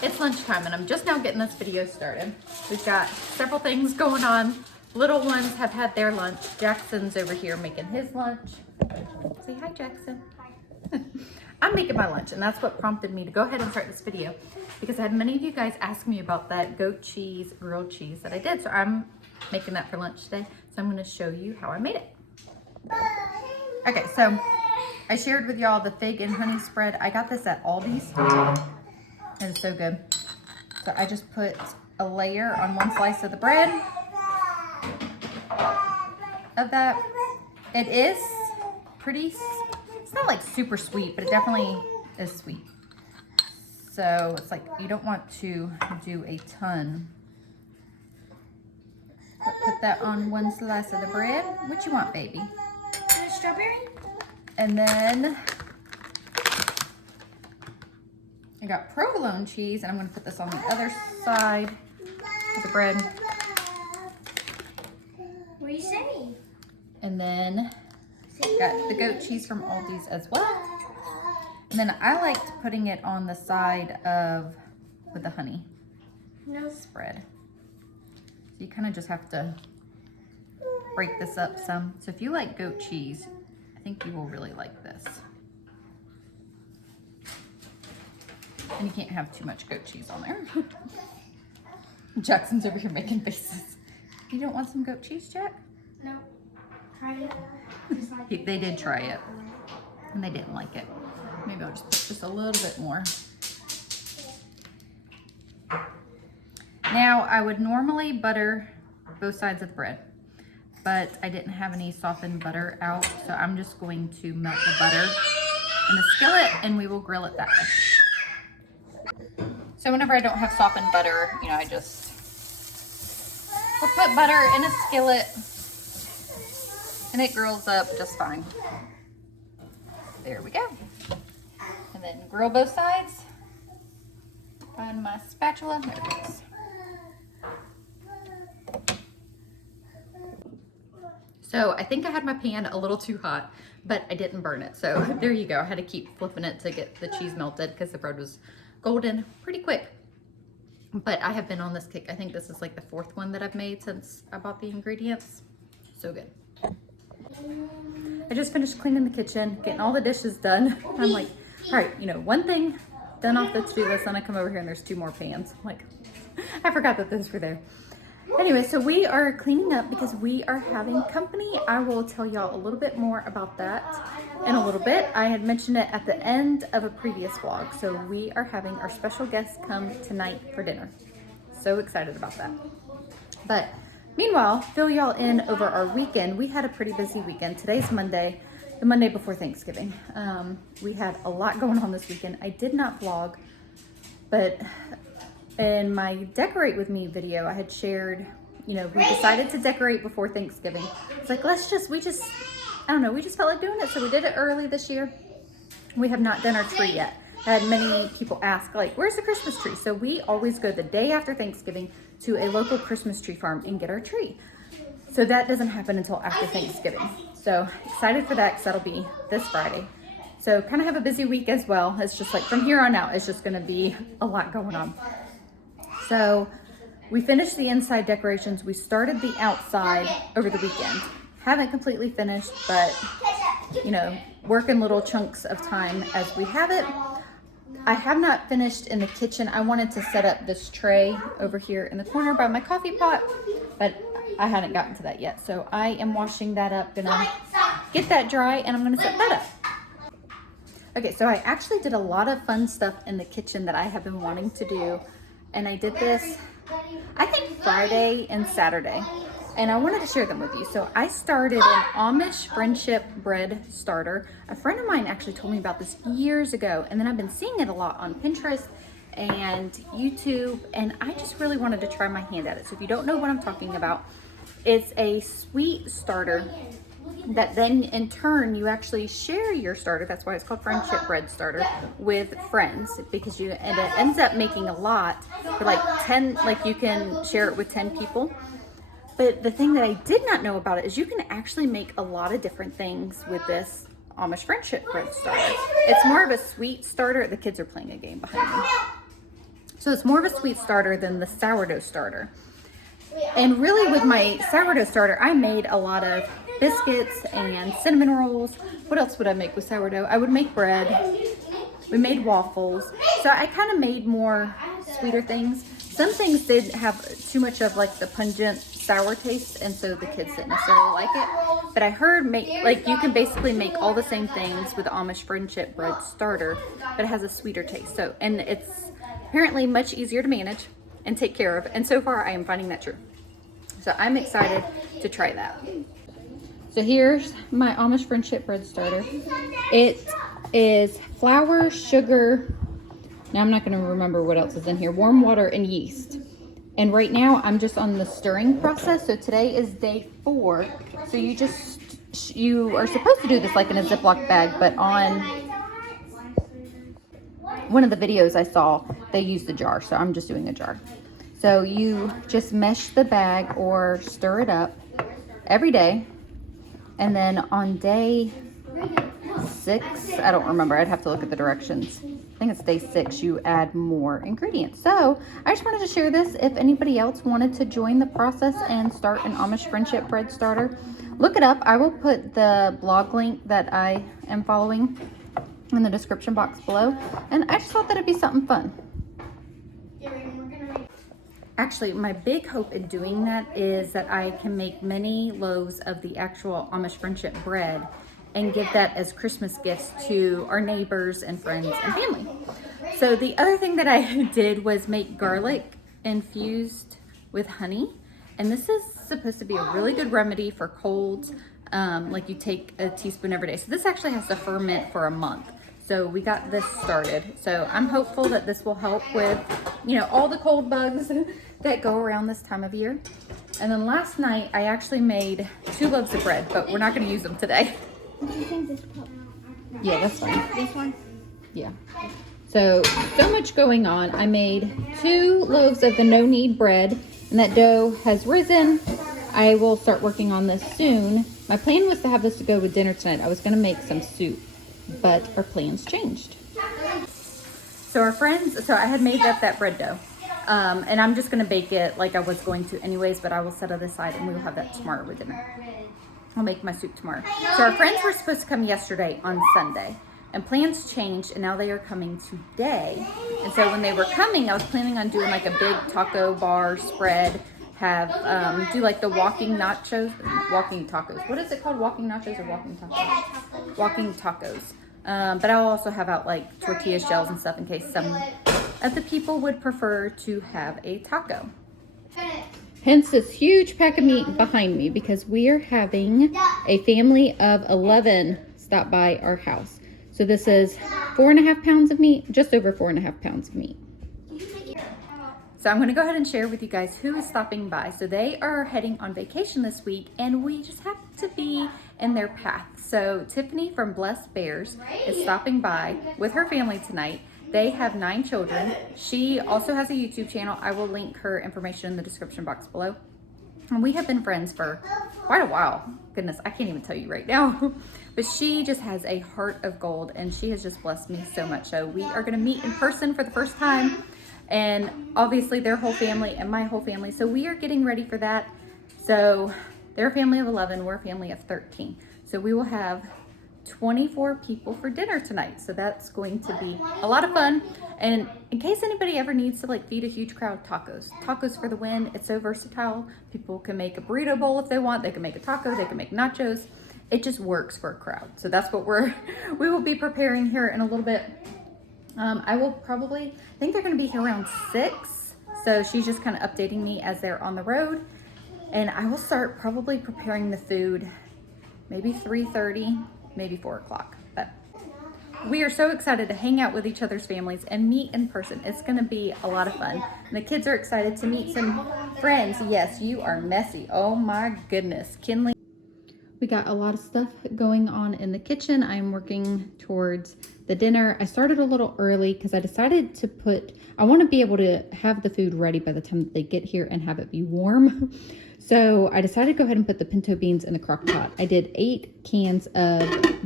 It's lunchtime and I'm just now getting this video started. We've got several things going on. Little ones have had their lunch. Jackson's over here making his lunch. Say hi, Jackson. Hi. I'm making my lunch, and that's what prompted me to go ahead and start this video, because I had many of you guys ask me about that goat cheese grilled cheese that I did. So I'm making that for lunch today. So I'm going to show you how I made it. Okay, so I shared with y'all the fig and honey spread. I got this at Aldi's, and it's so good. So I just put a layer on one slice of the bread of that. It is pretty, it's not like super sweet, but it definitely is sweet. So it's like, you don't want to do a ton. But put that on one slice of the bread. What you want, baby? Strawberry? And then I got provolone cheese, and I'm going to put this on the other side of the bread. What are you saying? And then got the goat cheese from Aldi's as well. And then I liked putting it on the side of with the honey spread. So you kind of just have to break this up some. So if you like goat cheese, I think you will really like this. And you can't have too much goat cheese on there. Jackson's over here making faces. You don't want some goat cheese, Jack? No. Try it. They did try it, and they didn't like it. Maybe I'll just put just a little bit more. Now, I would normally butter both sides of the bread, but I didn't have any softened butter out, so I'm just going to melt the butter in the skillet, and we will grill it that way. So whenever I don't have softened butter, you know, I just will put butter in a skillet, and it grills up just fine. There we go. And then grill both sides. Find my spatula. There it is. So I think I had my pan a little too hot, but I didn't burn it. So there you go. I had to keep flipping it to get the cheese melted because the bread was golden pretty quick. But I have been on this kick. I think this is like the fourth one that I've made since I bought the ingredients. So good. I just finished cleaning the kitchen, getting all the dishes done. I'm like, all right, you know, one thing done off the to-do list, then I come over here and there's two more pans. I'm like, I forgot that those were there. Anyway, so we are cleaning up because we are having company. I will tell y'all a little bit more about that in a little bit. I had mentioned it at the end of a previous vlog. So we are having our special guests come tonight for dinner. So excited about that. But meanwhile, fill y'all in over our weekend. We had a pretty busy weekend. Today's Monday, the Monday before Thanksgiving. We had a lot going on this weekend. I did not vlog, but in my Decorate With Me video, I had shared, you know, we decided to decorate before Thanksgiving. It's like, we just felt like doing it. So we did it early this year. We have not done our tree yet. I had many people ask, like, where's the Christmas tree? So we always go the day after Thanksgiving to a local Christmas tree farm and get our tree. So that doesn't happen until after Thanksgiving. So excited for that because that'll be this Friday. So kind of have a busy week as well. It's just like from here on out, it's just going to be a lot going on. So we finished the inside decorations. We started the outside over the weekend. Haven't completely finished, but you know, working little chunks of time as we have it. I have not finished in the kitchen. I wanted to set up this tray over here in the corner by my coffee pot, but I hadn't gotten to that yet. So I am washing that up, gonna get that dry, and I'm gonna set that up. Okay, so I actually did a lot of fun stuff in the kitchen that I have been wanting to do. And I did this, I think Friday and Saturday. And I wanted to share them with you. So I started an Amish Friendship Bread Starter. A friend of mine actually told me about this years ago. And then I've been seeing it a lot on Pinterest and YouTube. And I just really wanted to try my hand at it. So if you don't know what I'm talking about, it's a sweet starter that then in turn you actually share your starter. That's why it's called Friendship Bread Starter, with friends, because it ends up making a lot for like 10, like you can share it with 10 people. But the thing that I did not know about it is you can actually make a lot of different things with this Amish Friendship Bread Starter. It's more of a sweet starter. The kids are playing a game behind me. So it's more of a sweet starter than the sourdough starter. And really with my sourdough starter, I made a lot of biscuits and cinnamon rolls. What else would I make with sourdough? I would make bread. We made waffles. So I kind of made more sweeter things. Some things did have too much of like the pungent sour taste, and so the kids didn't necessarily like it. But I heard you can basically make all the same things with the Amish Friendship Bread Starter, but it has a sweeter taste. So, and it's apparently much easier to manage and take care of. And so far I am finding that true. So I'm excited to try that. So here's my Amish Friendship Bread Starter. It is flour, sugar, now I'm not going to remember what else is in here, warm water and yeast. And right now I'm just on the stirring process. So today is day 4. So you are supposed to do this like in a Ziploc bag, but on one of the videos I saw, they used a jar. So I'm just doing a jar. So you just mesh the bag or stir it up every day. And then on day 6, I don't remember, I'd have to look at the directions. I think it's day 6, you add more ingredients. So I just wanted to share this. If anybody else wanted to join the process and start an Amish Friendship Bread Starter, look it up. I will put the blog link that I am following in the description box below. And I just thought that it'd be something fun. Actually, my big hope in doing that is that I can make many loaves of the actual Amish Friendship bread and give that as Christmas gifts to our neighbors and friends and family. So the other thing that I did was make garlic infused with honey. And this is supposed to be a really good remedy for colds. Like you take a teaspoon every day. So this actually has to ferment for a month. So we got this started. So I'm hopeful that this will help with, all the cold bugs that go around this time of year. And then last night I actually made 2 loaves of bread, but we're not going to use them today. What do you think this cup? Yeah, that's fine. This one? Yeah. So much going on. I made 2 loaves of the no-knead bread, and that dough has risen. I will start working on this soon. My plan was to have this to go with dinner tonight. I was going to make some soup, but our plans changed. So I had made up that bread dough. And I'm just going to bake it like I was going to anyways, but I will set it aside and we will have that tomorrow with dinner. I'll make my soup tomorrow. So our friends were supposed to come yesterday on Sunday, and plans changed, and now they are coming today. And so when they were coming, I was planning on doing like a big taco bar spread, have do like the walking tacos. What is it called? Walking nachos or walking tacos? Walking tacos. But I'll also have out like tortilla shells and stuff in case some of the people would prefer to have a taco. Hence this huge pack of meat behind me, because we are having a family of 11 stop by our house. So this is 4.5 pounds of meat, just over 4.5 pounds of meat. So I'm going to go ahead and share with you guys who is stopping by. So they are heading on vacation this week, and we just happen to be in their path. So Tiffany from Blessed Bears is stopping by with her family tonight. They have 9 children. She also has a YouTube channel. I will link her information in the description box below. And we have been friends for quite a while. Goodness, I can't even tell you right now. But she just has a heart of gold, and she has just blessed me so much. So we are going to meet in person for the first time. And obviously their whole family and my whole family. So we are getting ready for that. So they're a family of 11. We're a family of 13. So we will have 24 people for dinner tonight. So that's going to be a lot of fun. And in case anybody ever needs to like feed a huge crowd, tacos for the win. It's so versatile. People can make a burrito bowl if they want. They can make a taco. They can make nachos. It just works for a crowd. So that's what we will be preparing here in a little bit. I think they're going to be here around 6. So she's just kind of updating me as they're on the road. And I will start probably preparing the food maybe 3:30, maybe 4 o'clock. But we are so excited to hang out with each other's families and meet in person. It's going to be a lot of fun. And the kids are excited to meet some friends. Yes, you are messy. Oh my goodness. Kinley. We got a lot of stuff going on in the kitchen. I'm working towards the dinner. I started a little early because I decided I want to be able to have the food ready by the time that they get here and have it be warm. So I decided to go ahead and put the pinto beans in the crock pot. I did 8 cans of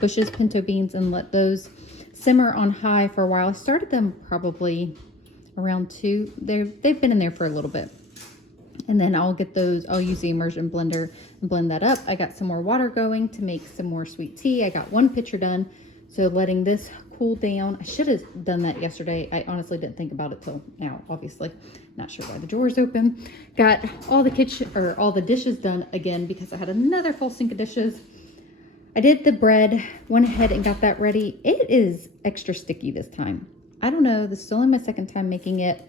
Bush's pinto beans and let those simmer on high for a while. I started them probably around 2. They've been in there for a little bit. And then I'll use the immersion blender and blend that up. I got some more water going to make some more sweet tea. I got 1 pitcher done. So letting this cool down. I should have done that yesterday. I honestly didn't think about it till now, obviously. Not sure why the drawer's open. Got all the dishes done again because I had another full sink of dishes. I did the bread, went ahead and got that ready. It is extra sticky this time. I don't know, this is only my second time making it.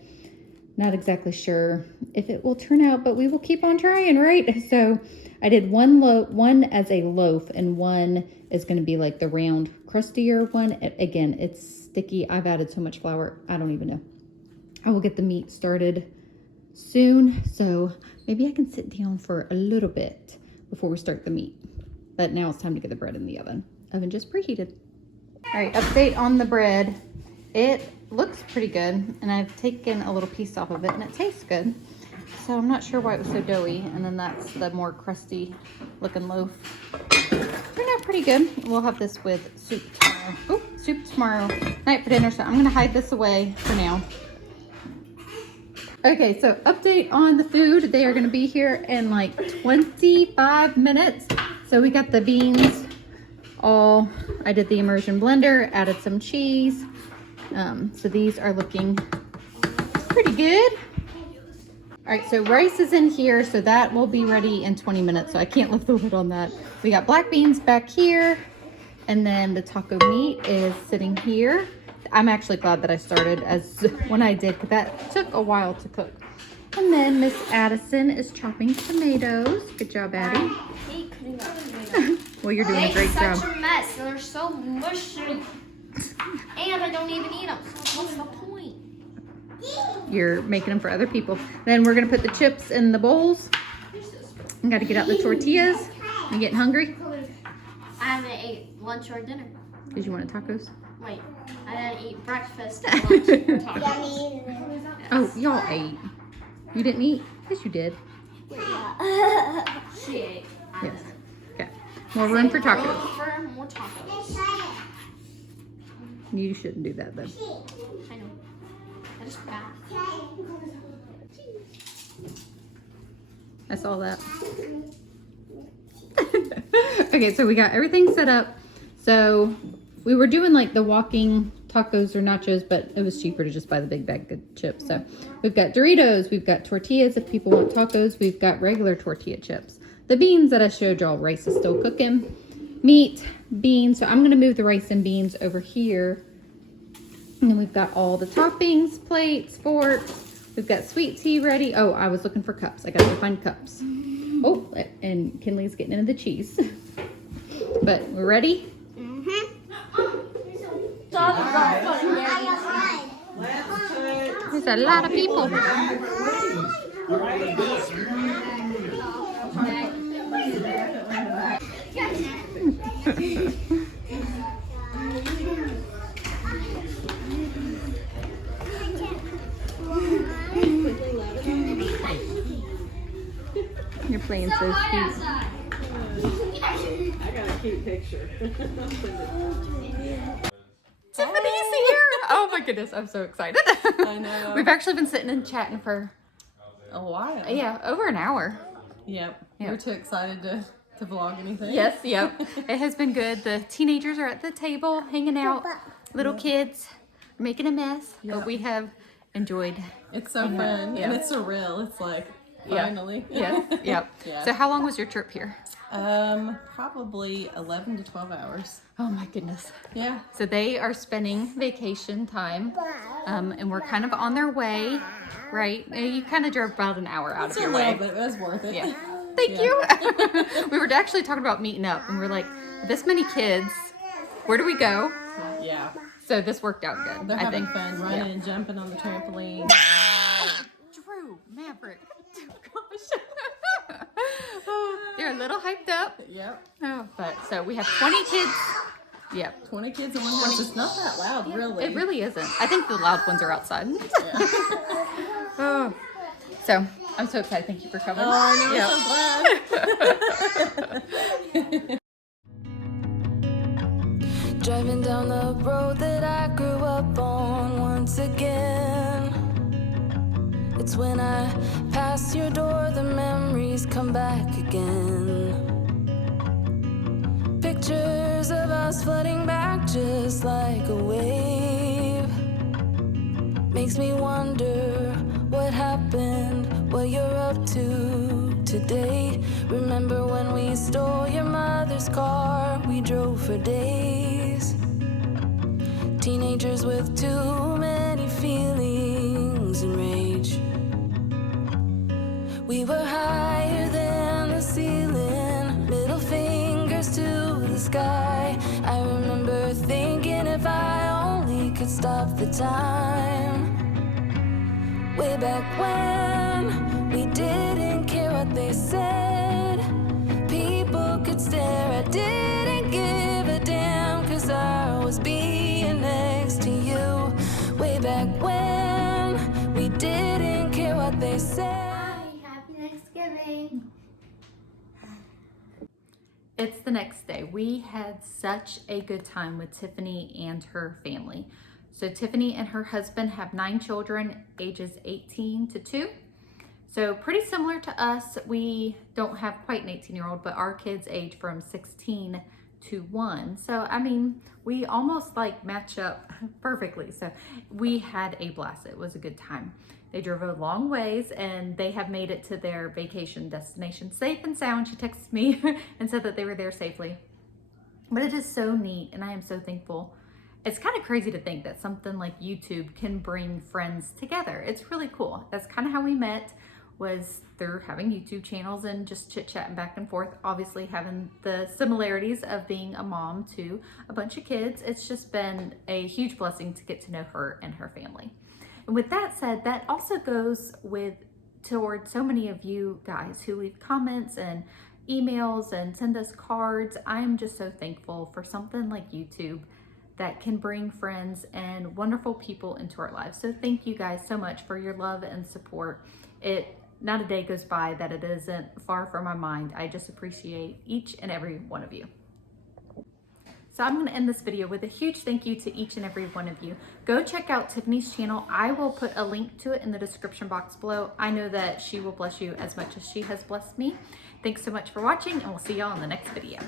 Not exactly sure if it will turn out, but we will keep on trying, right? So I did one as a loaf, and one is going to be like the round, crustier one. Again, it's sticky. I've added so much flour, I don't even know. I will get the meat started soon, so maybe I can sit down for a little bit before we start the meat. But now it's time to get the bread in the oven. Oven just preheated. All right, update on the bread. It looks pretty good, and I've taken a little piece off of it, and it tastes good. So I'm not sure why it was so doughy, and then that's the more crusty looking loaf. Turned out pretty good. We'll have this with soup tomorrow. Oh, soup tomorrow night for dinner, so I'm gonna hide this away for now. Okay, so update on the food. They are gonna be here in like 25 minutes. So we got the beans I did the immersion blender, added some cheese. So these are looking pretty good. All right, so rice is in here, so that will be ready in 20 minutes, so I can't lift the lid on that. We got black beans back here, and then the taco meat is sitting here. I'm actually glad that I started when I did, because that took a while to cook. And then Miss Addison is chopping tomatoes. Good job, Addie. I hate cutting up tomatoes. Well, you're doing a great job. They're such a mess. They're so mushy. And I don't even eat them. So what's the point? You're making them for other people. Then we're gonna put the chips in the bowls. I gotta get out the tortillas. You getting hungry? I haven't ate lunch or dinner. Did you want tacos? Wait, I didn't eat breakfast or lunch or tacos. Oh, y'all ate. You didn't eat? Yes, you did. She ate. Yes. Okay. More room for tacos. For more tacos. You shouldn't do that, though. I know. I just forgot. I saw that. Okay, so we got everything set up. So we were doing like the walking tacos or nachos, but it was cheaper to just buy the big bag of chips. So we've got Doritos, we've got tortillas if people want tacos, we've got regular tortilla chips. The beans that I showed y'all, rice is still cooking. Meat, beans. So I'm going to move the rice and beans over here. And then we've got all the toppings, plates, forks. We've got sweet tea ready. Oh, I was looking for cups. I got to find cups. Oh, and Kinley's getting into the cheese. But we're ready? There's a lot of people. You're playing so cute. I got a cute picture. Tiffany's here! Oh my goodness, I'm so excited. I know. We've actually been sitting and chatting for A while. over an hour. Yep. Yep. You're too excited to vlog anything. Yes, yep. It has been good. The teenagers are at the table hanging out. Little kids making a mess, but Yep. we have enjoyed. It's so fun. Yeah. And it's surreal. It's like, Yeah. finally. Yes, yep. Yeah. So how long was your trip here? Probably 11 to 12 hours. Oh my goodness. Yeah. So they are spending vacation time, and we're kind of on their way, right? You kind of drove about an hour out It's of a your little way. bit, but it was worth it. Yeah. Thank Yeah. you. We were actually talking about meeting up, and we're like, this many kids, where do we go? Yeah. So this worked out good. They're I having think. fun running and jumping on the trampoline. Drew, Maverick. Gosh. They're a little hyped up. Yep. Oh, but so we have 20 kids. Yep. 20 kids in one house. It's not that loud, really. It really isn't. I think the loud ones are outside. Yeah. Oh. So I'm so excited. Thank you for coming. Oh, I know. Yep. I'm so glad. Driving down the road that I grew up on once again. nights when I pass your door, the memories come back again. Pictures of us flooding back just like a wave. Makes me wonder what happened, what you're up to today. Remember when we stole your mother's car, we drove for days. Teenagers with too many feelings and rage. We were higher than the ceiling, middle fingers to the sky. I remember thinking if I only could stop the time. Way back when we didn't care what they said. People could stare, I didn't give a damn, 'cause I was being next to you. Way back when we didn't care what they said. Happy Thanksgiving. It's the next day. We had such a good time with Tiffany and her family. So Tiffany and her husband have 9 children, ages 18 to 2. So pretty similar to us. We don't have quite an 18-year-old, but our kids age from 16 to 1. So, I mean, we almost like match up perfectly. So we had a blast. It was a good time. They drove a long ways and they have made it to their vacation destination safe and sound. She texted me and said that they were there safely. But it is so neat and I am so thankful. It's kind of crazy to think that something like YouTube can bring friends together. It's really cool. That's kind of how we met, was through having YouTube channels and just chit-chatting back and forth. Obviously having the similarities of being a mom to a bunch of kids. It's just been a huge blessing to get to know her and her family. And with that said, that also goes toward so many of you guys who leave comments and emails and send us cards. I'm just so thankful for something like YouTube that can bring friends and wonderful people into our lives. So thank you guys so much for your love and support. Not a day goes by that it isn't far from my mind. I just appreciate each and every one of you. So I'm gonna end this video with a huge thank you to each and every one of you. Go check out Tiffany's channel. I will put a link to it in the description box below. I know that she will bless you as much as she has blessed me. Thanks so much for watching and we'll see y'all in the next video.